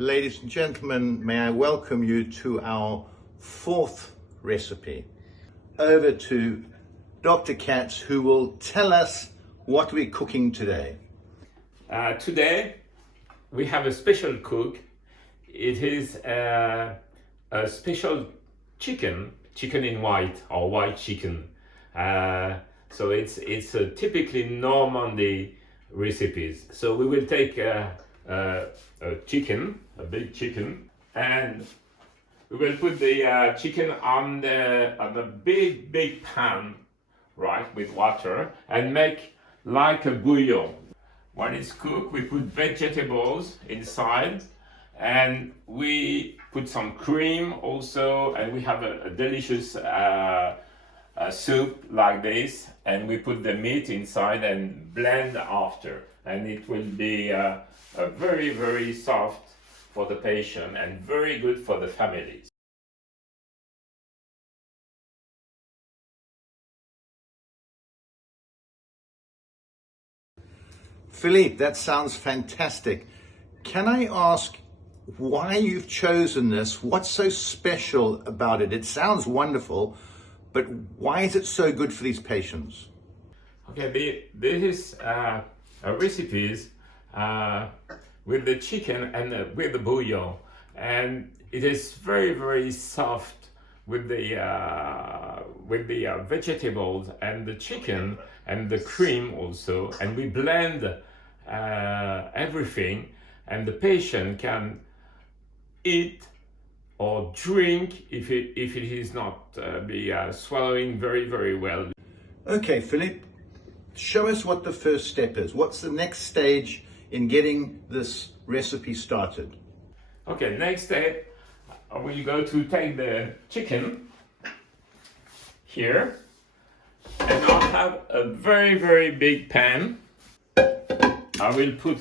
Ladies and gentlemen, may I welcome you to our fourth recipe. Over to Dr. Katz, who will tell us what we're cooking today. Today we have a special cook. It is a special chicken in white or white chicken. So it's a typically Normandy recipes. So we will take a big chicken, and we will put the chicken on the big pan, right, with water, and make like a bouillon. When it's cooked, we put vegetables inside, and we put some cream also, and we have a delicious soup like this, and we put the meat inside and blend after, and it will be very, very soft for the patient and very good for the families. Philippe, that sounds fantastic. Can I ask why you've chosen this? What's so special about it? It sounds wonderful, but why is it so good for these patients? Okay, this is a recipes with the chicken and with the bouillon, and it is very, very soft with the vegetables and the chicken and the cream also, and we blend everything, and the patient can eat or drink if it is not swallowing very, very well. Okay, Philippe, show us what the first step is. What's the next stage in getting this recipe started? Okay, next step, I will go to take the chicken here, and I'll have a very, very big pan. I will put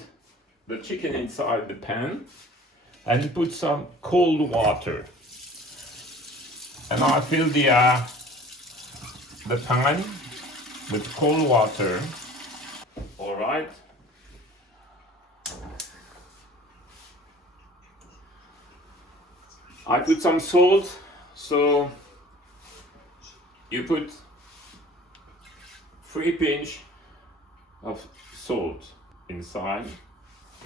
the chicken inside the pan and put some cold water, and I'll fill the pan with cold water. All right. I put some salt, so you put 3 pinch of salt inside,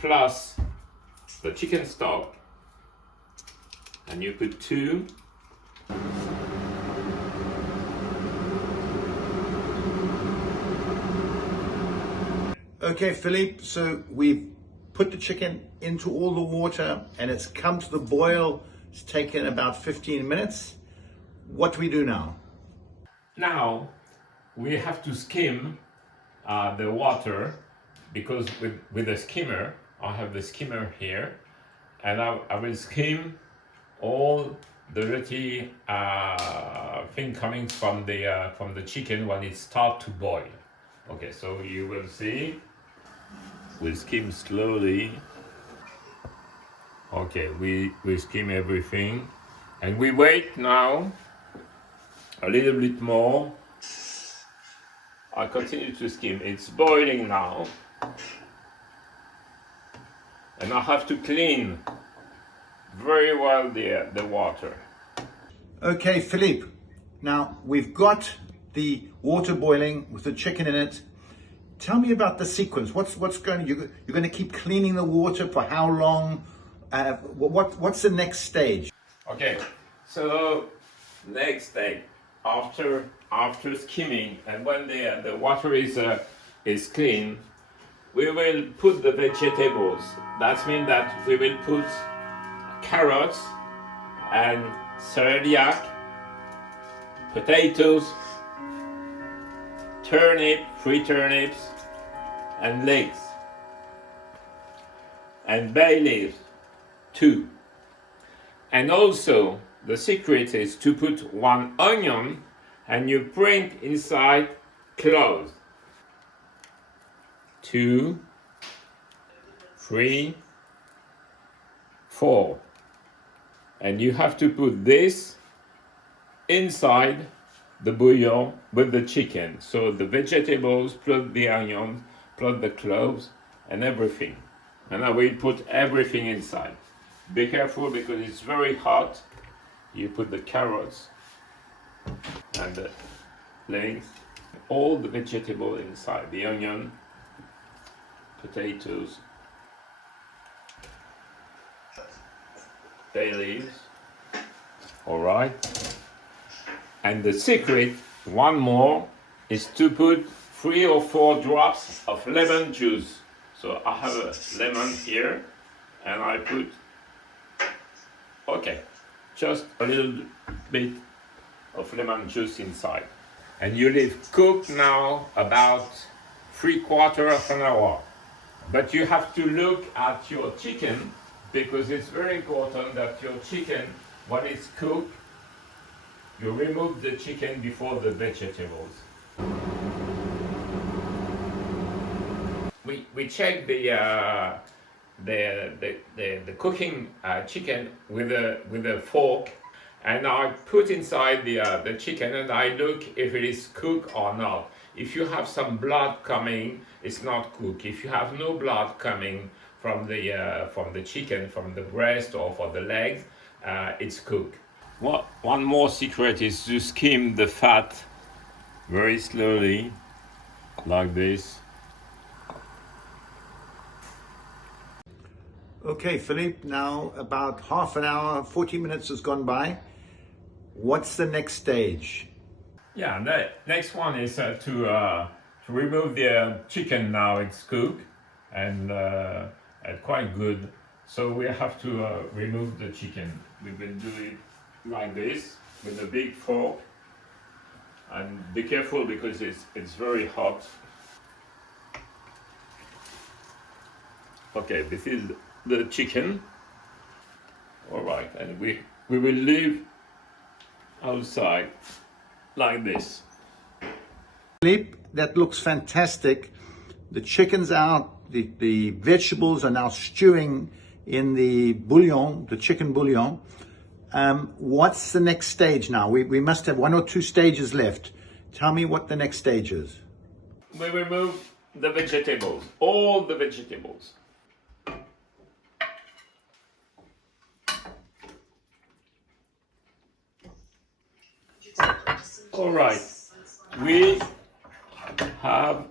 plus the chicken stock, and you put 2. Okay, Philippe, so we've put the chicken into all the water and it's come to the boil. It's taken about 15 minutes. What do we do now? Now we have to skim the water, because with the skimmer, I have the skimmer here, and I will skim all the dirty thing coming from the chicken when it starts to boil. Okay, so you will see, we skim slowly. Okay, we skim everything, and we wait now a little bit more. I continue to skim. It's boiling now, and I have to clean very well the water. Okay, Philippe, now we've got the water boiling with the chicken in it. Tell me about the sequence. What's going? You're going to keep cleaning the water for how long? What's the next stage? Okay, so next stage, after skimming, and when the water is clean, we will put the vegetables. That means that we will put carrots and celeriac, potatoes, free turnips, and leeks, and bay leaves, 2. And also, the secret is to put 1 onion, and you print inside cloves. 2, 3, 4. And you have to put this inside the bouillon with the chicken. So the vegetables, plus the onions, plus the cloves, and everything. And I will put everything inside. Be careful because it's very hot. You put the carrots and the legs, all the vegetable inside, the onion, potatoes, bay leaves. All right. And the secret, one more, is to put 3 or 4 drops of lemon juice. So I have a lemon here, and I put, okay, just a little bit of lemon juice inside. And you leave cook now about 3/4 of an hour. But you have to look at your chicken because it's very important that your chicken, when it's cooked, you remove the chicken before the vegetables. We check the cooking chicken with a fork, and I put inside the chicken and I look if it is cooked or not. If you have some blood coming, it's not cooked. If you have no blood coming from the chicken, from the breast or from the legs, it's cooked. One more secret is to skim the fat very slowly, like this. Okay, Philippe, now about half an hour, 40 minutes has gone by. What's the next stage? Yeah, the next one is to remove the chicken. Now it's cooked and quite good. So we have to remove the chicken. We will do it like this with a big fork. And be careful because it's very hot. Okay, this is the chicken. All right, and we will leave outside like this. Philippe, that looks fantastic. The chicken's out, the vegetables are now stewing in the bouillon, the chicken bouillon. What's the next stage now? We must have 1 or 2 stages left. Tell me what the next stage is. We remove the vegetables, all the vegetables. All right, we have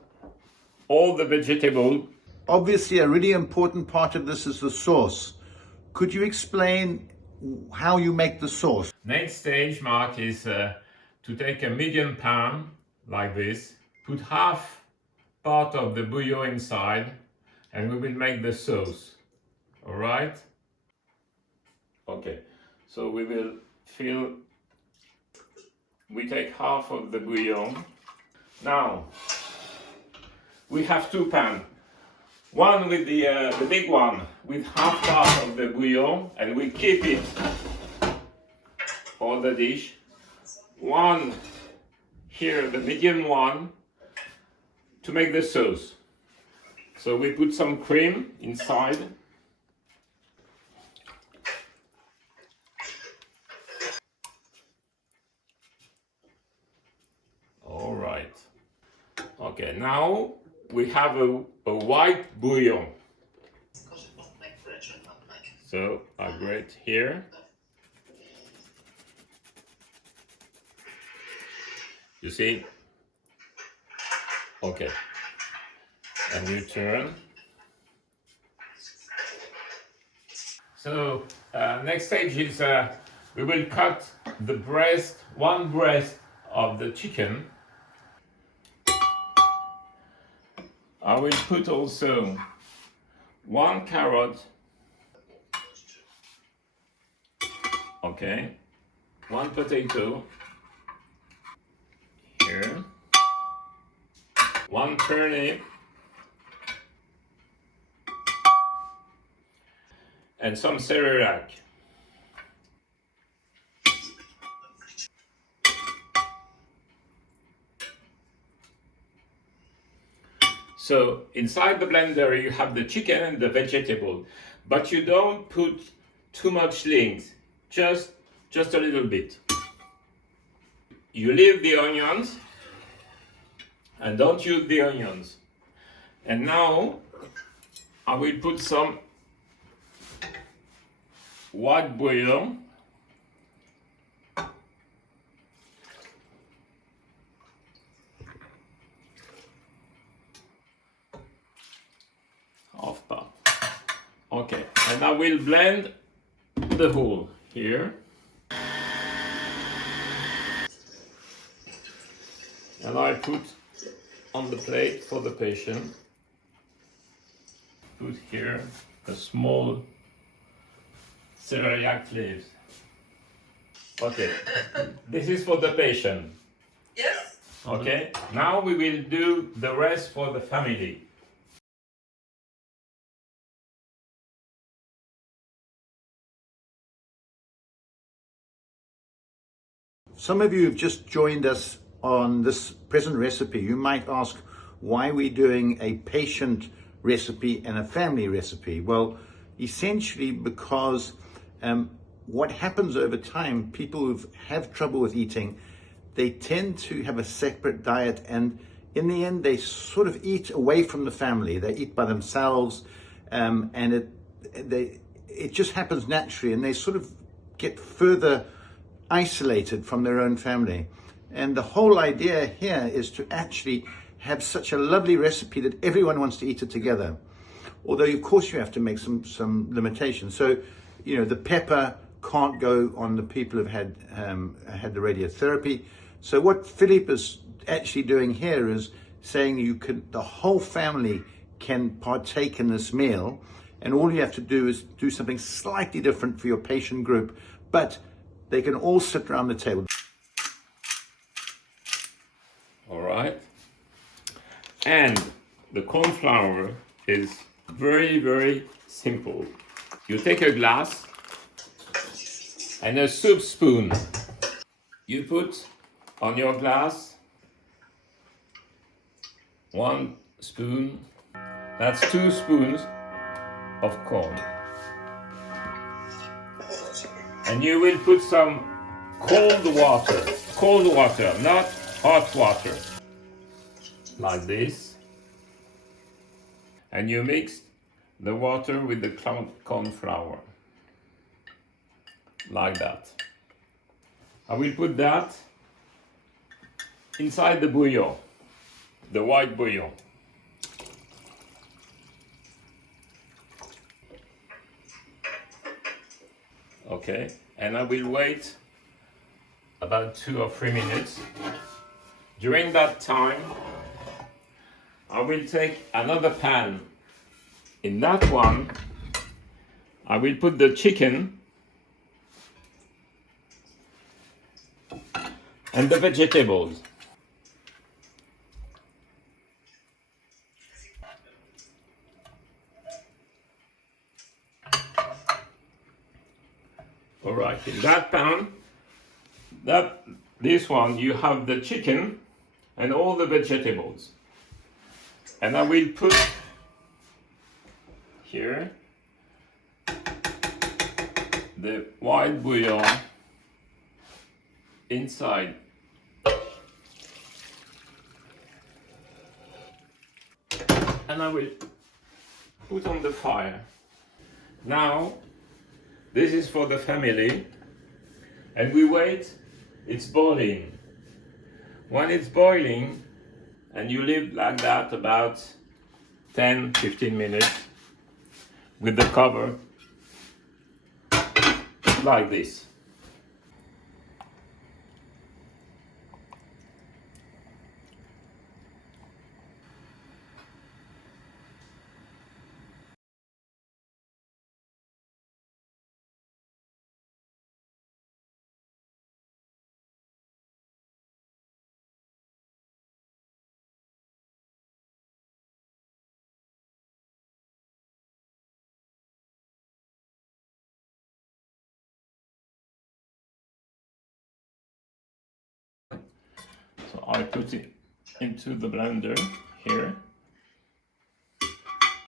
all the vegetable. Obviously, a really important part of this is the sauce. Could you explain how you make the sauce? Next stage, Mark, is to take a medium pan like this, put half part of the bouillon inside, and we will make the sauce. All right? Okay, so we will fill. We take half of the bouillon. Now, we have 2 pans. One with the big one with half part of the bouillon, and we keep it for the dish. One here, the medium one, to make the sauce. So we put some cream inside. All right. Okay, now we have a white bouillon. So I grate here. You see? Okay. And you turn. So next stage is we will cut the breast, one breast of the chicken. I will put also 1 carrot. Okay. 1 potato. Here. 1 turnip. And some celery. So inside the blender you have the chicken and the vegetable, but you don't put too much links, just a little bit. You leave the onions and don't use the onions. And now I will put some white bouillon. Half pot. Okay, and I will blend the whole here. And I put on the plate for the patient. Put here a small celiac leaves. Okay, this is for the patient. Yes. Okay, now we will do the rest for the family. Some of you have just joined us on this present recipe. You might ask why we're doing a patient recipe and a family recipe. Well, essentially because what happens over time, people who have trouble with eating, they tend to have a separate diet, and in the end they sort of eat away from the family. They eat by themselves, and it just happens naturally, and they sort of get further isolated from their own family. And the whole idea here is to actually have such a lovely recipe that everyone wants to eat it together. Although of course you have to make some limitations. So, you know, the pepper can't go on the people who've had the radiotherapy. So what Philippe is actually doing here is saying the whole family can partake in this meal, and all you have to do is do something slightly different for your patient group, but they can all sit around the table. All right. And the corn flour is very, very simple. You take a glass and a soup spoon. You put on your glass 1 spoon. That's 2 spoons of corn. And you will put some cold water, not hot water, like this. And you mix the water with the corn flour, like that. I will put that inside the bouillon, the white bouillon. Okay, and I will wait about 2 or 3 minutes. During that time, I will take another pan. In that one, I will put the chicken and the vegetables. All right, in that pan, this one, you have the chicken and all the vegetables. And I will put here the white bouillon inside. And I will put on the fire. Now, this is for the family, and we wait, it's boiling. When it's boiling, and you leave like that about 10-15 minutes with the cover, like this. So I put it into the blender here.